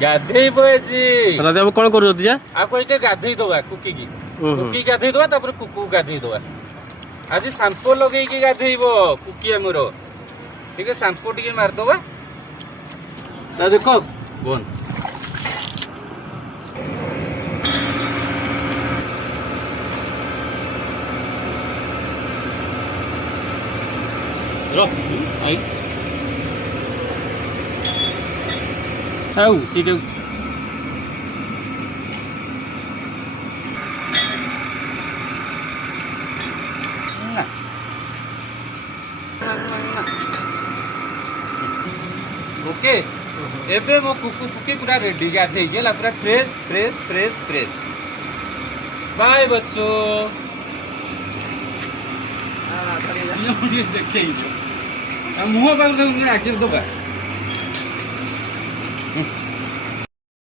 गाधेई बजी दादा अब कौन करू जा आपको ये गाधेई दवा कुकी की कुकी गाधेई दवा तापर कुकु गाधेई दवा आज शैम्पू लगे की गाधेइबो कुकी हमरो ठीक है शैम्पू टिके मार दवा ता देखो बोन रो आई आओ सीधे ओके एबे मो कुकु कुकी पूरा रेडी गाधे गेला पूरा fresh fresh fresh fresh bye बच्चों ये देखे मुँह बाल आगे दबा